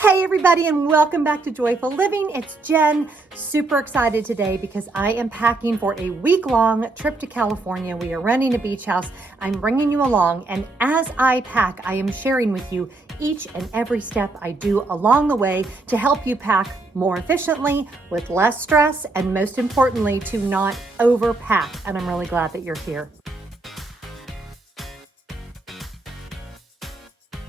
Hey everybody, and welcome back to Joyful Living. It's Jen. Super excited today because I am packing for a week-long trip to California. We are renting a beach house. I'm bringing you along, and as I pack, I am sharing with you each and every step I do along the way to help you pack more efficiently, with less stress, and most importantly, to not overpack. And I'm really glad that you're here.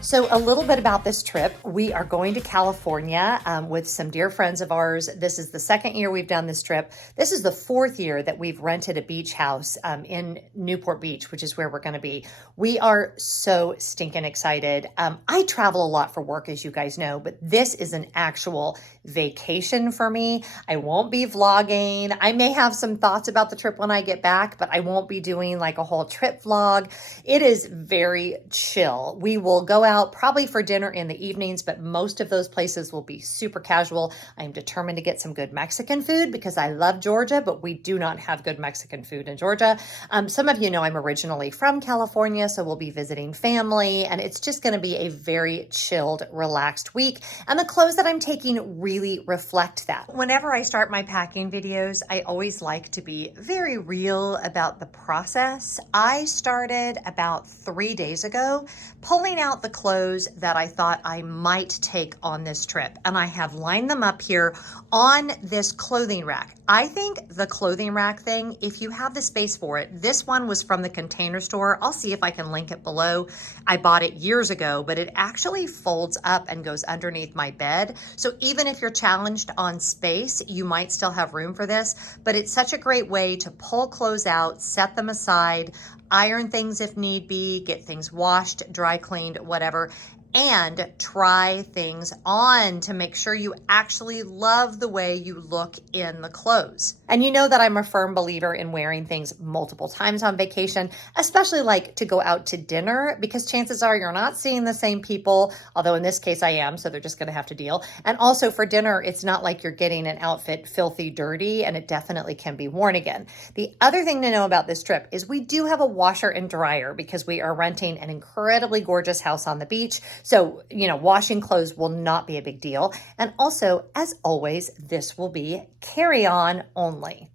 So a little bit about this trip. We are going to California with some dear friends of ours. This is the second year we've done this trip. This is the fourth year that we've rented a beach house in Newport Beach, which is where we're going to be. We are so stinking excited. I travel a lot for work, as you guys know, but this is an actual vacation for me. I won't be vlogging. I may have some thoughts about the trip when I get back, but I won't be doing like a whole trip vlog. It is very chill. We will go out probably for dinner in the evenings, but most of those places will be super casual. I am determined to get some good Mexican food because I love Georgia, but we do not have good Mexican food in Georgia. Some of you know I'm originally from California, so we'll be visiting family, and it's just going to be a very chilled, relaxed week. And the clothes that I'm taking really reflect that. Whenever I start my packing videos, I always like to be very real about the process. I started about 3 days ago pulling out the clothes that I thought I might take on this trip. And I have lined them up here on this clothing rack. I think the clothing rack thing, if you have the space for it, this one was from the Container Store. I'll see if I can link it below. I bought it years ago, but it actually folds up and goes underneath my bed. So even if you're challenged on space, you might still have room for this, but it's such a great way to pull clothes out, set them aside, iron things if need be, get things washed, dry cleaned, whatever, and try things on to make sure you actually love the way you look in the clothes. And you know that I'm a firm believer in wearing things multiple times on vacation, especially like to go out to dinner, because chances are you're not seeing the same people, although in this case I am, so they're just gonna have to deal. And also for dinner, it's not like you're getting an outfit filthy dirty, and it definitely can be worn again. The other thing to know about this trip is we do have a washer and dryer because we are renting an incredibly gorgeous house on the beach. So, washing clothes will not be a big deal. And also, as always, this will be carry-on only.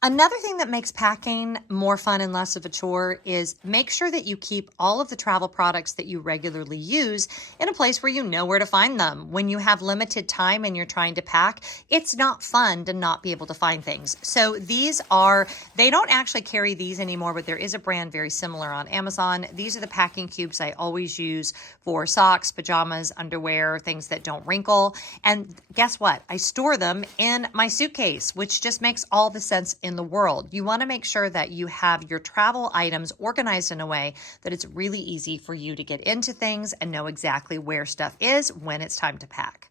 Another thing that makes packing more fun and less of a chore is make sure that you keep all of the travel products that you regularly use in a place where you know where to find them. When you have limited time and you're trying to pack, it's not fun to not be able to find things. So they don't actually carry these anymore, but there is a brand very similar on Amazon. These are the packing cubes I always use for socks, pajamas, underwear, things that don't wrinkle. And guess what? I store them in my suitcase, which just makes all the sense in the world. You want to make sure that you have your travel items organized in a way that it's really easy for you to get into things and know exactly where stuff is when it's time to pack.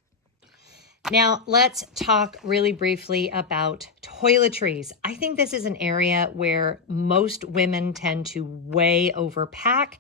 Now, let's talk really briefly about toiletries. I think this is an area where most women tend to way overpack.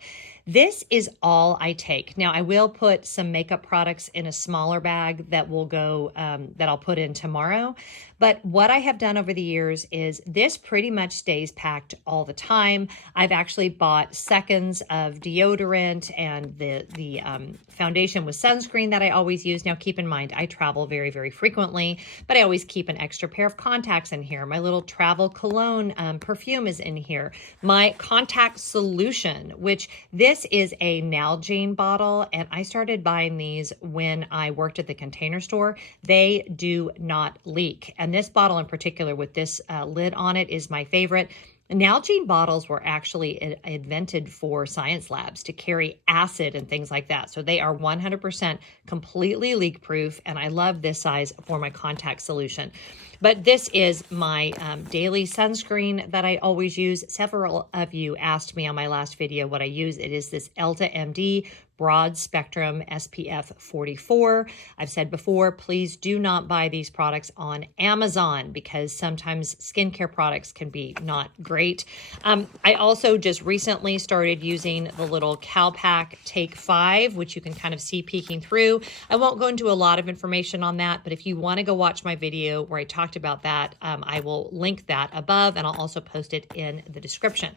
This is all I take. Now, I will put some makeup products in a smaller bag that will go, that I'll put in tomorrow. But what I have done over the years is this pretty much stays packed all the time. I've actually bought seconds of deodorant and the foundation with sunscreen that I always use. Now, keep in mind, I travel very, very frequently, but I always keep an extra pair of contacts in here. My little travel cologne perfume is in here. My contact solution, which this is a Nalgene bottle, and I started buying these when I worked at the Container Store. They do not leak. And this bottle in particular with this lid on it is my favorite. Nalgene bottles were actually invented for science labs to carry acid and things like that. So they are 100% completely leak proof, and I love this size for my contact solution. But this is my daily sunscreen that I always use. Several of you asked me on my last video what I use. It is this Elta MD Broad Spectrum SPF 44. I've said before, please do not buy these products on Amazon because sometimes skincare products can be not great. I also just recently started using the little Calpac Take 5, which you can kind of see peeking through. I won't go into a lot of information on that, but if you want to go watch my video where I talked about that, I will link that above, and I'll also post it in the description.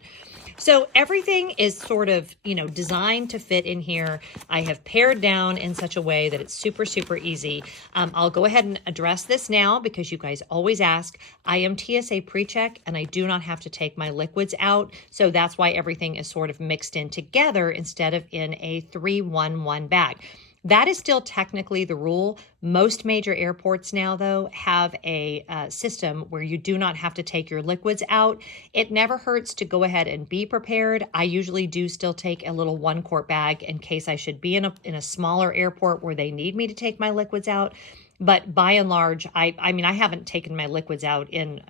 So everything is sort of, designed to fit in here. I have pared down in such a way that it's super, super easy. I'll go ahead and address this now because you guys always ask. I am TSA pre-check and I do not have to take my liquids out. So that's why everything is sort of mixed in together instead of in a 3-1-1 bag. That is still technically the rule. Most major airports now, though, have a system where you do not have to take your liquids out. It never hurts to go ahead and be prepared. I usually do still take a little 1-quart bag in case I should be in a smaller airport where they need me to take my liquids out. But by and large, I mean, I haven't taken my liquids out in,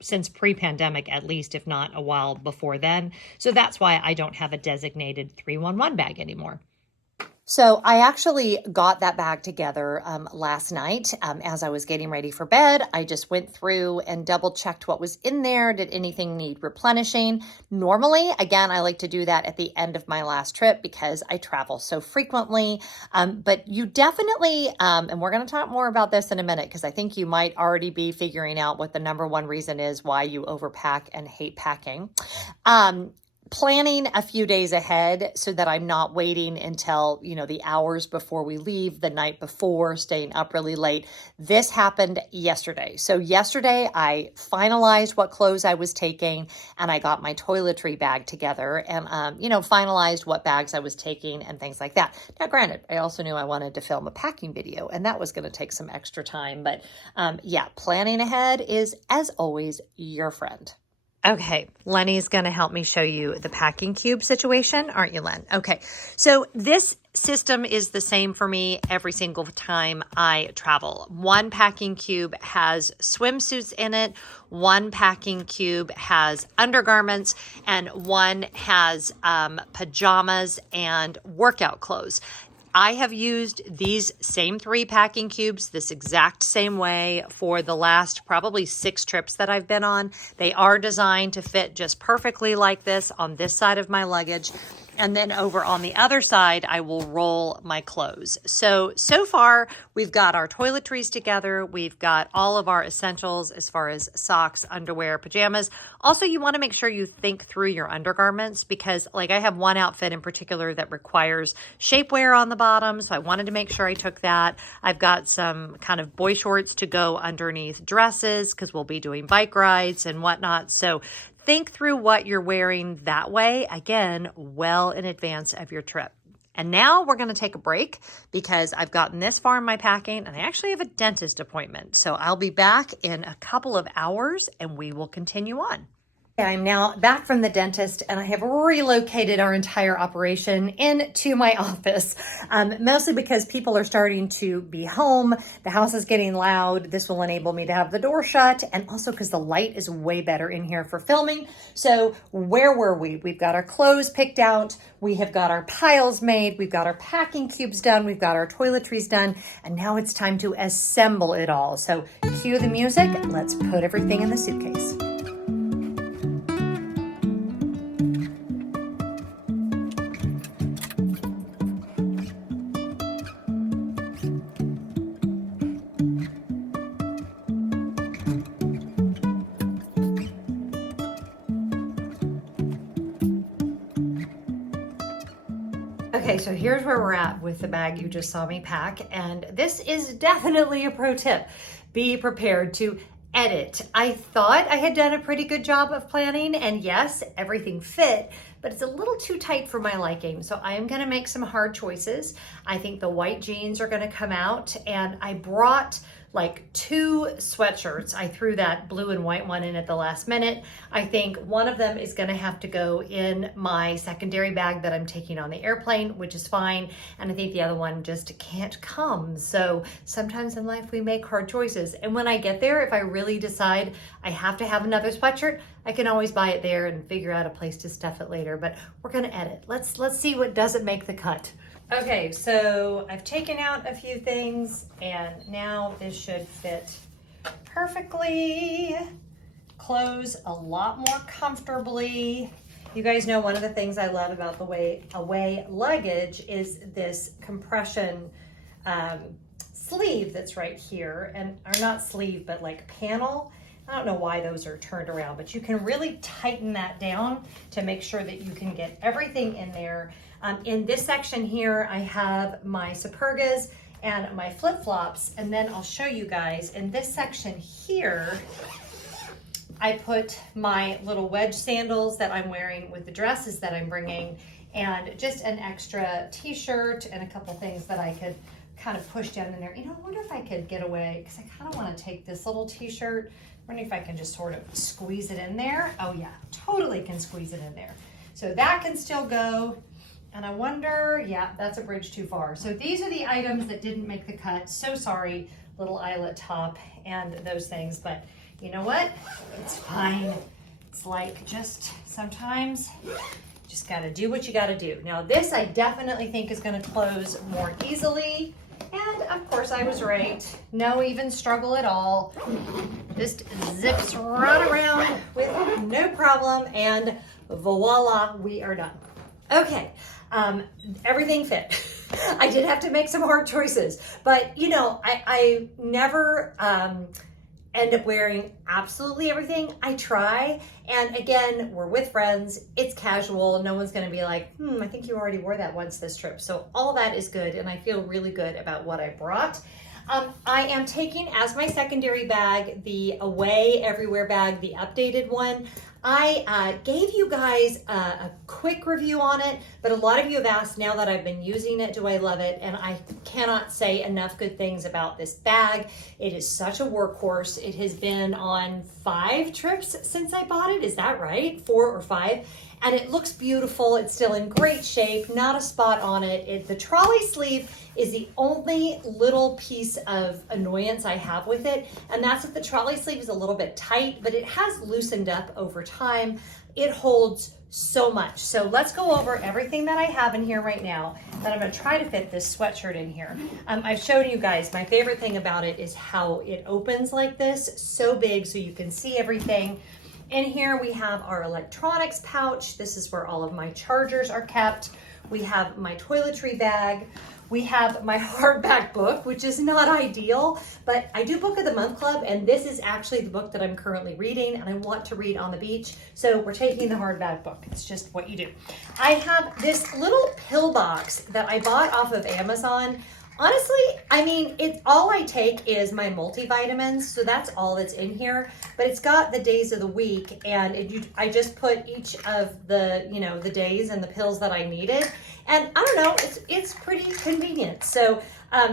since pre-pandemic at least, if not a while before then. So that's why I don't have a designated 3-1-1 bag anymore. So I actually got that bag together last night as I was getting ready for bed. I just went through and double checked what was in there. Did anything need replenishing? Normally, again, I like to do that at the end of my last trip because I travel so frequently. But you definitely, and we're going to talk more about this in a minute because I think you might already be figuring out what the number one reason is why you overpack and hate packing. Planning a few days ahead so that I'm not waiting until, the hours before we leave, the night before, staying up really late. This happened yesterday. So yesterday I finalized what clothes I was taking and I got my toiletry bag together and, finalized what bags I was taking and things like that. Now, granted, I also knew I wanted to film a packing video and that was going to take some extra time. But planning ahead is, as always, your friend. Okay, Lenny's going to help me show you the packing cube situation, aren't you, Len? Okay, so this system is the same for me every single time I travel. One packing cube has swimsuits in it, one packing cube has undergarments, and one has pajamas and workout clothes. I have used these same 3 packing cubes this exact same way for the last probably 6 trips that I've been on. They are designed to fit just perfectly like this on this side of my luggage. And then over on the other side, I will roll my clothes. So far, we've got our toiletries together. We've got all of our essentials as far as socks, underwear, pajamas. Also, you want to make sure you think through your undergarments because I have one outfit in particular that requires shapewear on the bottom. So I wanted to make sure I took that. I've got some kind of boy shorts to go underneath dresses because we'll be doing bike rides and whatnot. So think through what you're wearing that way, again, well in advance of your trip. And now we're going to take a break because I've gotten this far in my packing and I actually have a dentist appointment. So I'll be back in a couple of hours and we will continue on. I'm now back from the dentist and I have relocated our entire operation into my office, mostly because people are starting to be home. The house is getting loud. This will enable me to have the door shut and also because the light is way better in here for filming. So where were we? We've got our clothes picked out. We have got our piles made. We've got our packing cubes done. We've got our toiletries done. And now it's time to assemble it all. So cue the music. Let's put everything in the suitcase. Okay, so here's where we're at with the bag you just saw me pack. And this is definitely a pro tip. Be prepared to edit. I thought I had done a pretty good job of planning and yes, everything fit, but it's a little too tight for my liking. So I am gonna make some hard choices. I think the white jeans are gonna come out and I brought like 2 sweatshirts. I threw that blue and white one in at the last minute. I think one of them is gonna have to go in my secondary bag that I'm taking on the airplane, which is fine. And I think the other one just can't come. So sometimes in life we make hard choices. And when I get there, if I really decide I have to have another sweatshirt, I can always buy it there and figure out a place to stuff it later, but we're gonna edit. Let's see what doesn't make the cut. Okay, so I've taken out a few things and now this should fit perfectly. Close a lot more comfortably. You guys know one of the things I love about the away luggage is this compression sleeve that's right here, and or not sleeve, but like panel I don't know why those are turned around, but you can really tighten that down to make sure that you can get everything in there. In this section here, I have my Supergas and my flip-flops, and then I'll show you guys in this section here, I put my little wedge sandals that I'm wearing with the dresses that I'm bringing, and just an extra t-shirt and a couple things that I could kind of push down in there. You know, I wonder if I could get away, because I kind of want to take this little t-shirt. I wonder if I can just sort of squeeze it in there. Oh yeah, totally can squeeze it in there. So that can still go. And I wonder, yeah, that's a bridge too far. So these are the items that didn't make the cut. So sorry, little eyelet top and those things, but you know what? It's fine. It's like just sometimes just gotta do what you gotta do. Now this I definitely think is gonna close more easily. And of course I was right. No even struggle at all. Just zips right around with no problem, and voila, we are done. Okay, everything fit. I did have to make some hard choices, but you know, I never end up wearing absolutely everything. I try, and again, we're with friends, it's casual, no one's gonna be like, I think you already wore that once this trip. So all that is good, and I feel really good about what I brought. I am taking as my secondary bag the Away Everywhere bag, the updated one. I gave you guys a quick review on it, but a lot of you have asked now that I've been using it, do I love it? And I cannot say enough good things about this bag. It is such a workhorse. It has been on 5 trips since I bought it. Is that right? 4 or 5? And it looks beautiful. It's still in great shape, not a spot on it. The trolley sleeve is the only little piece of annoyance I have with it, and that's that the trolley sleeve is a little bit tight, but it has loosened up over time. It holds so much. So let's go over everything that I have in here right now, that I'm gonna try to fit this sweatshirt in here. I've shown you guys, my favorite thing about it is how it opens like this, so big so you can see everything. In here we have our electronics pouch. This is where all of my chargers are kept. We have my toiletry bag. We have my hardback book, which is not ideal, but I do Book of the Month Club, and this is actually the book that I'm currently reading, and I want to read on the beach, so we're taking the hardback book. It's just what you do. I have this little pill box that I bought off of Amazon. Honestly, I mean, all I take is my multivitamins, so that's all that's in here, but it's got the days of the week, and I just put each of the, the days and the pills that I needed, and I don't know, it's pretty convenient. So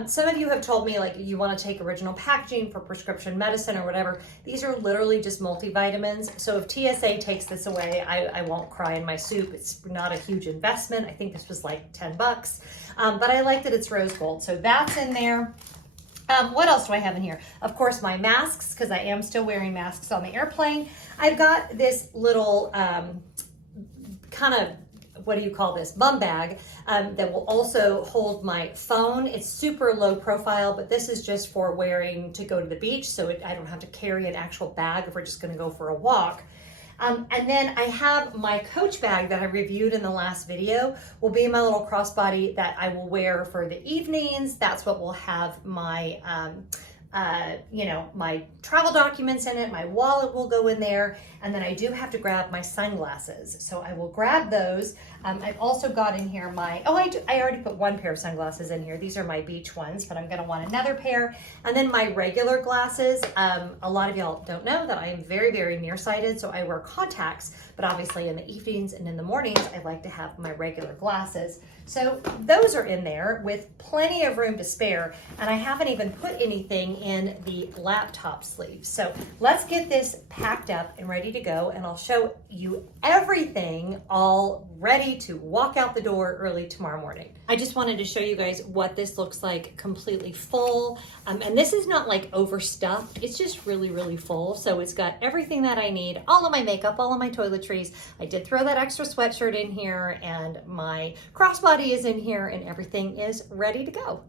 some of you have told me, like, you want to take original packaging for prescription medicine or whatever. These are literally just multivitamins, so if TSA takes this away, I won't cry in my soup. It's not a huge investment. I think this was like 10 bucks. But I like that it's rose gold, so that's in there. What else do I have in here? Of course, my masks, because I am still wearing masks on the airplane. I've got this little kind of, what do you call this, bum bag that will also hold my phone. It's super low profile, but this is just for wearing to go to the beach, so I don't have to carry an actual bag if we're just gonna go for a walk. And then I have my Coach bag that I reviewed in the last video, will be my little crossbody that I will wear for the evenings. That's what will have my, my travel documents in it. My wallet will go in there. And then I do have to grab my sunglasses. So I will grab those. I've also got in here I already put one pair of sunglasses in here. These are my beach ones, but I'm gonna want another pair. And then my regular glasses. A lot of y'all don't know that I am very, very nearsighted, so I wear contacts, but obviously in the evenings and in the mornings, I like to have my regular glasses. So those are in there with plenty of room to spare, and I haven't even put anything in the laptop sleeve. So let's get this packed up and ready to go, and I'll show you everything all ready to walk out the door early tomorrow morning. I just wanted to show you guys what this looks like completely full. And this is not like overstuffed, it's just really, really full. So it's got everything that I need, all of my makeup, all of my toiletries. I did throw that extra sweatshirt in here, and my crossbody is in here, and everything is ready to go.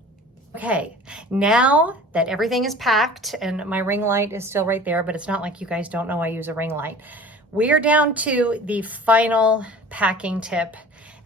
Okay, now that everything is packed, and my ring light is still right there, but it's not like you guys don't know I use a ring light. We are down to the final packing tip,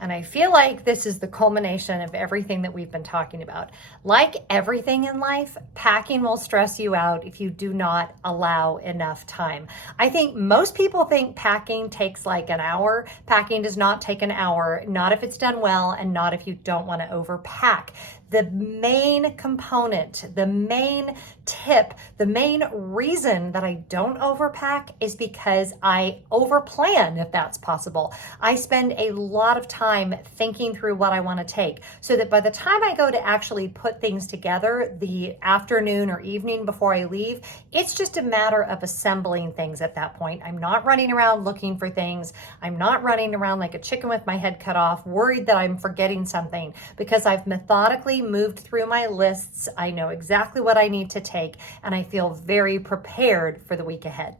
And I feel like this is the culmination of everything that we've been talking about. Like everything in life, packing will stress you out if you do not allow enough time. I think most people think packing takes like an hour. Packing does not take an hour, not if it's done well and not if you don't want to overpack. The main component, the main tip, the main reason that I don't overpack is because I overplan, if that's possible. I spend a lot of time thinking through what I want to take so that by the time I go to actually put things together the afternoon or evening before I leave, it's just a matter of assembling things at that point. I'm not running around looking for things. I'm not running around like a chicken with my head cut off, worried that I'm forgetting something, because I've methodically moved through my lists. I know exactly what I need to take, and I feel very prepared for the week ahead.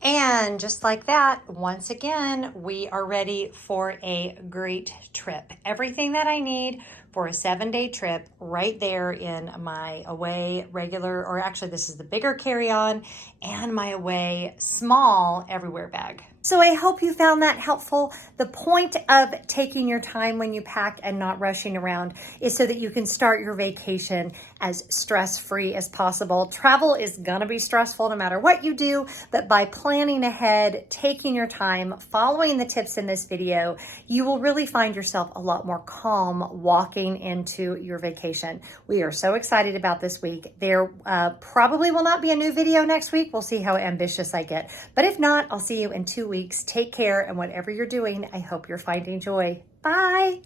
And just like that, once again, we are ready for a great trip. Everything that I need for a 7-day trip right there in my away regular, or actually this is the bigger carry-on, and my away small everywhere bag. So I hope you found that helpful. The point of taking your time when you pack and not rushing around is so that you can start your vacation as stress-free as possible. Travel is gonna be stressful no matter what you do, but by planning ahead, taking your time, following the tips in this video, you will really find yourself a lot more calm walking into your vacation. We are so excited about this week. There probably will not be a new video next week. We'll see how ambitious I get. But if not, I'll see you in 2 weeks. Take care, and whatever you're doing, I hope you're finding joy. Bye.